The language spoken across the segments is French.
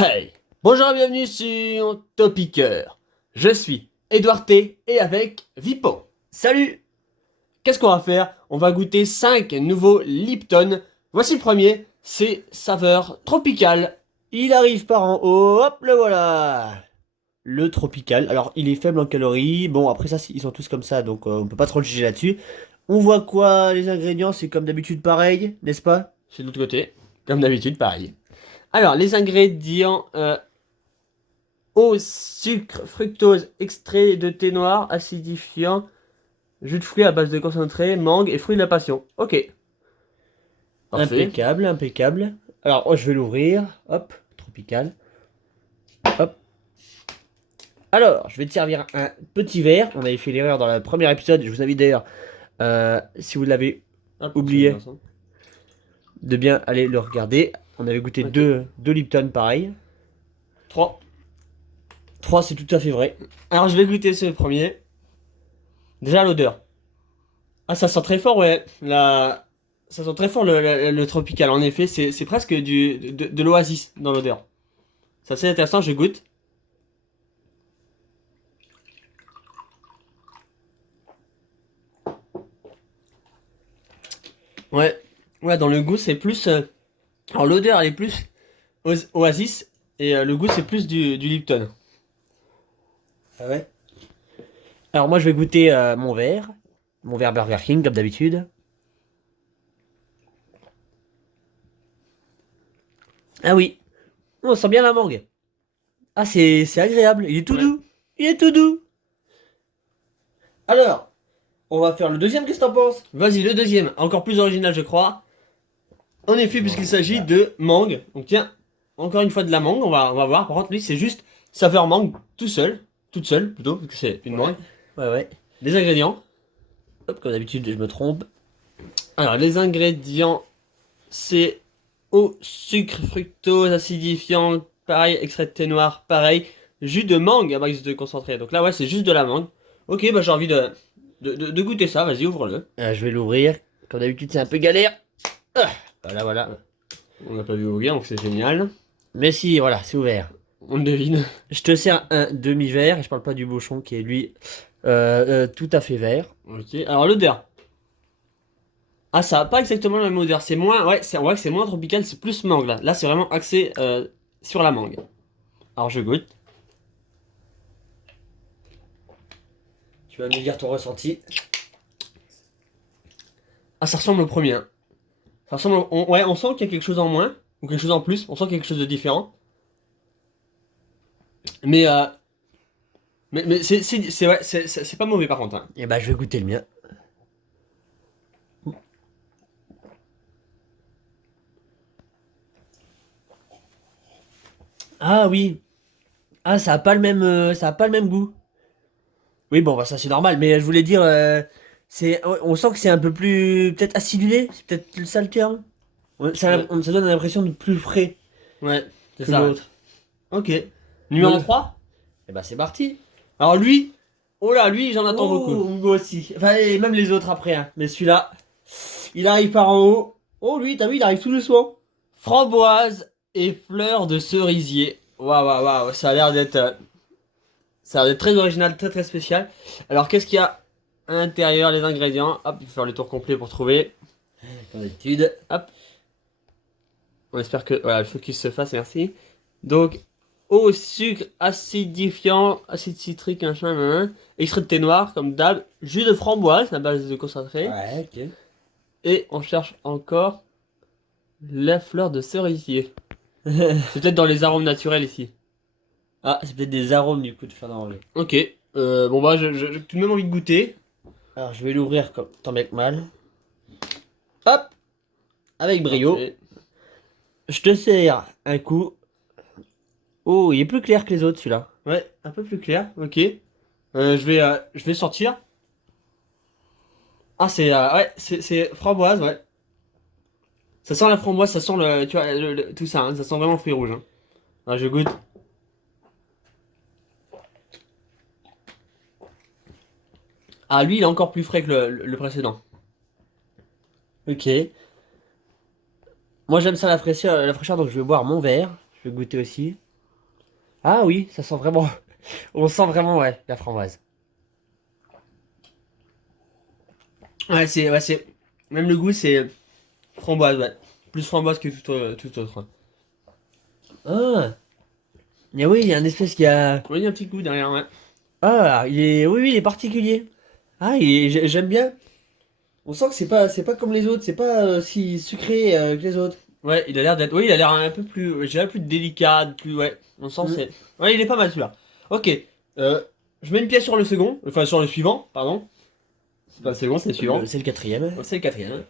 Hey! Bonjour et bienvenue sur Topiqueur. Je suis Edouard T et avec Vipo. Salut! Qu'est-ce qu'on va faire? On va goûter 5 nouveaux Lipton. Voici le premier, c'est saveur tropicale. Il arrive par en haut, hop, le voilà. Le tropical. Alors, il est faible en calories. Bon, après ça, ils sont tous comme ça, donc on peut pas trop le juger là-dessus. On voit quoi, les ingrédients, c'est comme d'habitude pareil, n'est-ce pas? C'est de l'autre côté, comme d'habitude, pareil. Alors, les ingrédients eau, sucre, fructose, extrait de thé noir, acidifiant, jus de fruits à base de concentré, mangue et fruits de la passion. Ok, parfait. Impeccable, impeccable. Alors, oh, je vais l'ouvrir. Hop, tropical. Hop. Alors, je vais te servir un petit verre. On avait fait l'erreur dans le premier épisode. Je vous invite d'ailleurs, si vous l'avez Hop, oublié, de bien aller le regarder. On avait goûté Ok. deux Lipton pareil. 3. 3, c'est tout à fait vrai. Alors je vais goûter ce premier. Déjà l'odeur. Ah ça sent très fort ouais. Ça sent très fort le tropical. En effet, c'est presque de l'oasis dans l'odeur. C'est assez intéressant, je goûte. Ouais. Ouais, dans le goût c'est plus... Alors l'odeur elle est plus oasis. Et le goût c'est plus du Lipton. Ah ouais. Alors moi je vais goûter mon verre Burger King comme d'habitude. Ah oui, on sent bien la mangue. Ah c'est agréable, il est tout Ouais. doux. Il est tout doux. Alors, on va faire le deuxième, qu'est-ce que t'en penses? Vas-y, le deuxième. Encore plus original je crois. En effet, puisqu'il s'agit de mangue. Donc tiens, encore une fois de la mangue, on va voir. Par contre, lui, c'est juste saveur mangue tout seul. Toute seule, plutôt, parce que c'est une Ouais, mangue. ouais, ouais. Les ingrédients. Hop, comme d'habitude, je me trompe. Alors, les ingrédients, c'est eau, sucre, fructose, acidifiant, pareil, extrait de thé noir, pareil, jus de mangue à base de concentré. Donc là, ouais, c'est juste de la mangue. Ok, bah j'ai envie de goûter ça. Vas-y, ouvre-le. Je vais l'ouvrir. Comme d'habitude, c'est un peu galère. Ah, voilà, voilà. On n'a pas vu ouvrir, donc c'est génial. Mais si, voilà, c'est ouvert. On le devine. Je te sers un demi-verre, et je parle pas du bouchon qui est lui tout à fait vert. Ok, alors l'odeur. Ah, ça a pas exactement la même odeur. C'est moins, ouais, on voit que c'est moins tropical, c'est plus mangue là. Là, c'est vraiment axé sur la mangue. Alors, je goûte. Tu vas me dire ton ressenti. Ah, ça ressemble au premier, hein. Ça ressemble, ouais, on sent qu'il y a quelque chose en moins ou quelque chose en plus. On sent quelque chose de différent. Mais, mais ouais, c'est pas mauvais par contre, hein. Et bah, je vais goûter le mien. Ah oui. Ah, ça a pas le même goût. Oui, bon, bah ça c'est normal, mais je voulais dire, on sent que c'est un peu plus, peut-être acidulé, c'est peut-être ça le terme. Ouais, Ça donne l'impression de plus frais ouais, c'est que ça, ouais. l'autre. Ok. Numéro 3. Et bah c'est parti. Alors lui, oh là, lui, j'en attends beaucoup. Oh, moi aussi. Enfin, et même les autres après, hein. Mais celui-là, il arrive par en haut. Oh, lui, t'as vu, il arrive tout doucement. Framboise et fleurs de cerisier. Waouh, waouh, waouh, ça a l'air d'être très original, très très spécial. Alors qu'est-ce qu'il y a à l'intérieur, les ingrédients? Hop, il faut faire le tour complet pour trouver. Comme d'habitude. Hop, on espère que voilà, le focus se fasse, merci. Donc, eau, sucre, acidifiant, acide citrique, machin, nan, extrait de thé noir, comme d'hab, jus de framboise à base de concentré. Ouais, ok. Et on cherche encore la fleur de cerisier. C'est peut-être dans les arômes naturels ici. Ah, c'est peut-être des arômes du coup de faire d'enlever. Ok, bon bah j'ai tout de même envie de goûter. Alors, je vais l'ouvrir comme tant bien que mal. Hop, avec brio. Parfait. Je te sers un coup. Oh, il est plus clair que les autres celui-là. Ouais, un peu plus clair, ok. Je vais sortir. Ah, ouais, c'est framboise, ouais. Ça sent la framboise, ça sent tu vois, tout ça, hein, ça sent vraiment le fruit rouge, hein. Ah, je goûte. Ah, lui, il est encore plus frais que le précédent. Ok. Moi j'aime ça la fraîcheur, donc je vais boire mon verre. Je vais goûter aussi. Ah oui, ça sent vraiment. On sent vraiment, ouais, la framboise. Ouais, c'est. Même le goût, c'est framboise, ouais. Plus framboise que tout autre. Ah, mais oui, il y a un espèce qui a. Oui, il y a un petit goût derrière, ouais. Ah, il est. Oui, oui, il est particulier. Ah, j'aime bien. On sent que c'est pas comme les autres, c'est pas si sucré que les autres. Ouais, il a l'air d'être. Oui, il a l'air un peu plus. Je dirais plus délicat, plus. Ouais, on sent Mm. c'est. Ouais, il est pas mal celui-là. Ok. Euh, je mets une pièce sur le second. Enfin, sur le suivant, pardon. C'est pas le second, c'est le suivant. C'est le quatrième. Oh, c'est le quatrième.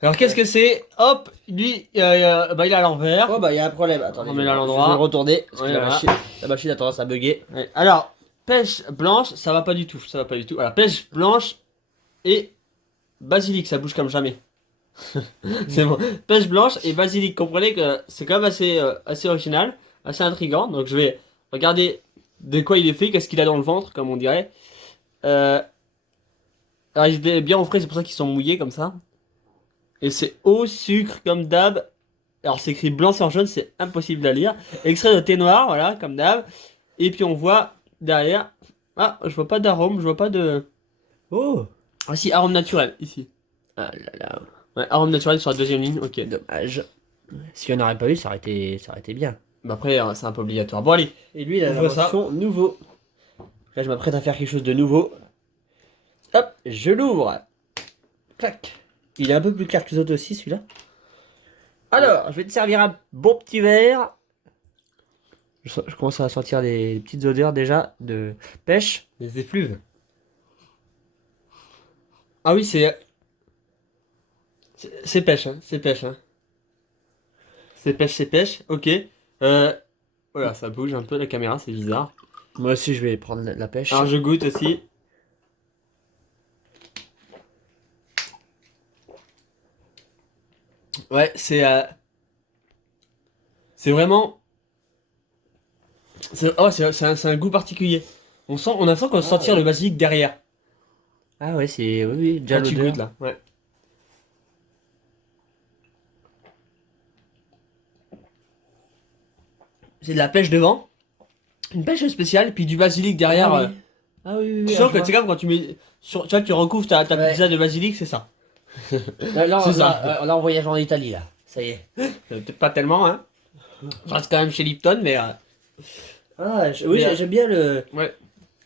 Alors, qu'est-ce que c'est? Hop, lui, bah, il est à l'envers. Oh bah il y a un problème, attendez, On met là à je l'endroit. vais le retourner, parce Ouais, que voilà. la machine a tendance à bugger. Ouais. Alors, pêche blanche, ça va pas du tout. Ça va pas du tout. Alors, pêche blanche et basilic, ça bouge comme jamais. C'est bon. Pêche blanche et basilic. Comprenez que c'est quand même assez original, assez intriguant. Donc, je vais regarder de quoi il est fait, qu'est-ce qu'il a dans le ventre, comme on dirait. Euh, alors, ils étaient bien au frais, c'est pour ça qu'ils sont mouillés comme ça. Et c'est au sucre, comme d'hab. Alors, c'est écrit blanc sur jaune, c'est impossible à lire. Extrait de thé noir, voilà, comme d'hab. Et puis, on voit derrière. Ah, je vois pas d'arôme, je vois pas de. Oh, Ah, si, arôme naturel, ici. ah là là, Ouais, arôme naturel sur la deuxième ligne, ok. dommage. Si on n'aurait pas eu, ça aurait été bien. Bah, après, c'est un peu obligatoire. Bon, allez, Et lui, il a la ouvre ça. mention nouveau. Là, je m'apprête à faire quelque chose de nouveau. Hop, je l'ouvre. Clac. Il est un peu plus clair que les autres aussi, celui-là. Alors, je vais te servir un bon petit verre. Je commence à sentir des petites odeurs déjà de pêche. Les effluves. Ah oui, c'est pêche, hein. C'est pêche, hein. C'est pêche. Ok. Voilà, ça bouge un peu la caméra, c'est bizarre. Moi aussi, je vais prendre la pêche. Alors je goûte aussi. Ouais, c'est vraiment. C'est un goût particulier. On a l'impression qu'on sentir ouais. le basilic derrière. Ah ouais, c'est... Oui, oui, déjà Quand tu l'odeur. goûtes là. Ouais. C'est de la pêche devant. Une pêche spéciale, puis du basilic derrière. Ah oui. Ah oui, oui, Tu oui, sens je que vois. c'est comme quand tu mets. Tu vois, tu recouvres ta Ouais. pizza de basilic, c'est ça. Là, C'est ça. là, on voyage en Italie, là. Ça y est. Peut-être pas tellement, hein. Je reste quand même chez Lipton, mais. Ah, oui, Mais, j'aime bien le... Ouais.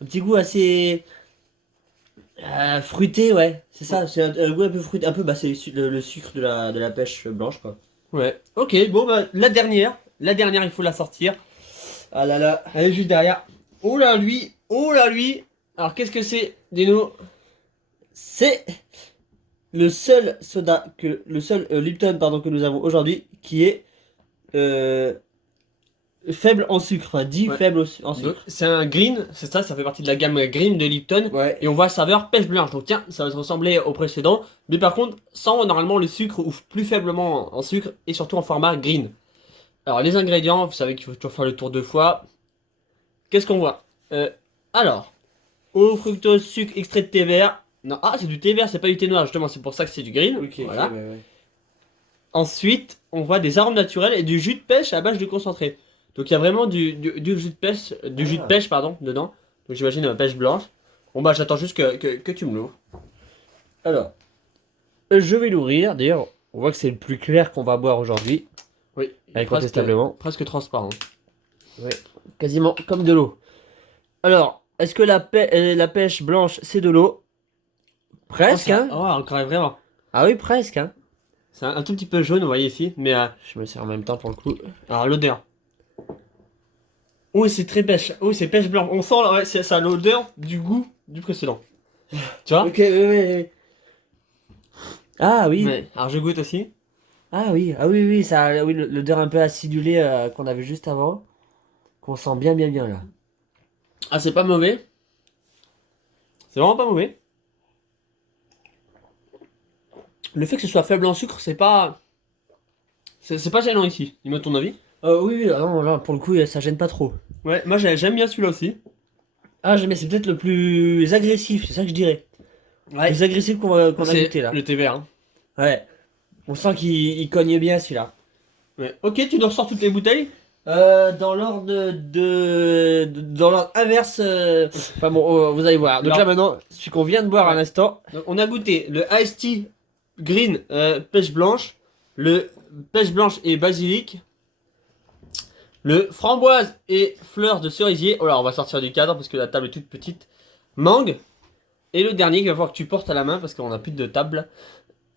Un petit goût assez... fruité, ouais. C'est ça, c'est un goût un peu fruité. Un peu, bah, c'est le sucre de la pêche blanche, quoi. Ouais. Ok, bon, bah, la dernière. La dernière, il faut la sortir. Ah là là. Elle est juste derrière. Oh là, lui. Oh là, lui. Alors, qu'est-ce que c'est, Dino? C'est le seul soda le seul Lipton pardon que nous avons aujourd'hui qui est euh, faible en sucre, enfin dit Ouais. faible en Donc, sucre. c'est un green, c'est ça, ça fait partie de la gamme green de Lipton. Ouais. Et on voit saveur pêche blanche. Donc, tiens, ça va se ressembler au précédent. Mais par contre, sans normalement le sucre ou plus faiblement en sucre et surtout en format green. Alors, les ingrédients, vous savez qu'il faut toujours faire le tour deux fois. Qu'est-ce qu'on voit? Alors, eau, fructose, sucre, extrait de thé vert. Non, ah, c'est du thé vert, c'est pas du thé noir, justement, c'est pour ça que c'est du green. Voilà. ouais. Ensuite, on voit des arômes naturels et du jus de pêche à base de concentré. Donc il y a vraiment du jus de pêche, jus de pêche pardon, dedans. Donc j'imagine pêche blanche. Bon bah j'attends juste que tu me l'ouvres. Alors, je vais l'ouvrir. D'ailleurs, on voit que c'est le plus clair qu'on va boire aujourd'hui. Oui, Incontestablement. presque transparent. Ouais. Quasiment comme de l'eau. Alors, est-ce que la pêche blanche c'est de l'eau? Presque, hein? Oh, encore vraiment. Ah oui, presque, hein? C'est un tout petit peu jaune, vous voyez ici, mais Je me sers en même temps pour le coup. alors l'odeur. Oh, c'est très pêche. Oh, c'est pêche blanche. On sent, ouais, ça a l'odeur du goût du précédent. Tu vois? Ok, oui. Ah oui. Ouais. Alors je goûte aussi. Ah oui, oui, ça, oui, l'odeur un peu acidulée qu'on avait juste avant, qu'on sent bien là. Ah, c'est pas mauvais. C'est vraiment pas mauvais. Le fait que ce soit faible en sucre, c'est pas. C'est pas gênant ici, dis-moi ton avis. Oui, non, là, pour le coup, ça gêne pas trop. Ouais, moi j'aime bien celui-là aussi. Ah, mais c'est peut-être le plus agressif, c'est ça que je dirais. Le plus agressif qu'on a C'est goûté là. le thé vert. Hein. Ouais. On sent qu'il cogne bien celui-là. Ouais. Ok, tu nous ressors toutes les bouteilles. Dans l'ordre dans l'ordre inverse. Enfin bon, vous allez voir. Donc Alors- là maintenant, celui qu'on vient de boire à Ouais. l'instant. Donc, on a goûté le Iced Tea Green pêche blanche, le pêche blanche et basilic, le framboise et fleurs de cerisier. Oh là, on va sortir du cadre parce que la table est toute petite. Mangue. Et le dernier qu'il va falloir que tu portes à la main parce qu'on n'a plus de table.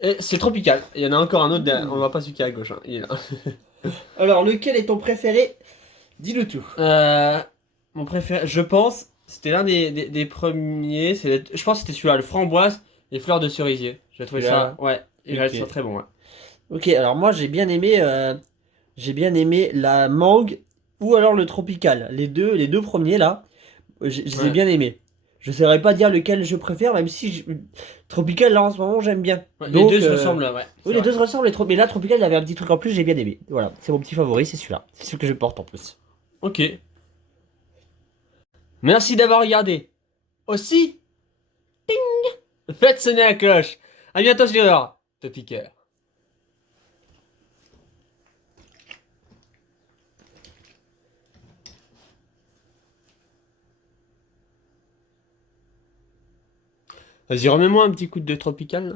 Et c'est tropical. Il y en a encore un autre derrière. On voit pas celui qui est à gauche, hein. Il est là. Alors lequel est ton préféré? Dis-le tout. Mon préféré, je pense, c'était l'un des premiers. Je pense que c'était celui-là, le framboise et fleurs de cerisier. J'ai trouvé Celui-là. ça, ouais, et Ok. j'ai trouvé ça très bon. Ouais. Ok, alors moi j'ai bien aimé la mangue ou alors le tropical. Les deux premiers là, je les ai Ouais. bien aimés. Je saurais pas dire lequel je préfère, même si tropical là en ce moment j'aime bien. Ouais, les Donc, deux se ressemblent, là, ouais. oui, C'est les vrai. deux se ressemblent, mais là tropical il avait un petit truc en plus, j'ai bien aimé. Voilà, c'est mon petit favori, c'est celui-là. C'est celui que je porte en plus. Ok. Merci d'avoir regardé. Aussi, faites sonner la cloche. À bientôt sur Topiqueur. Vas-y, remets-moi un petit coup de tropical, là.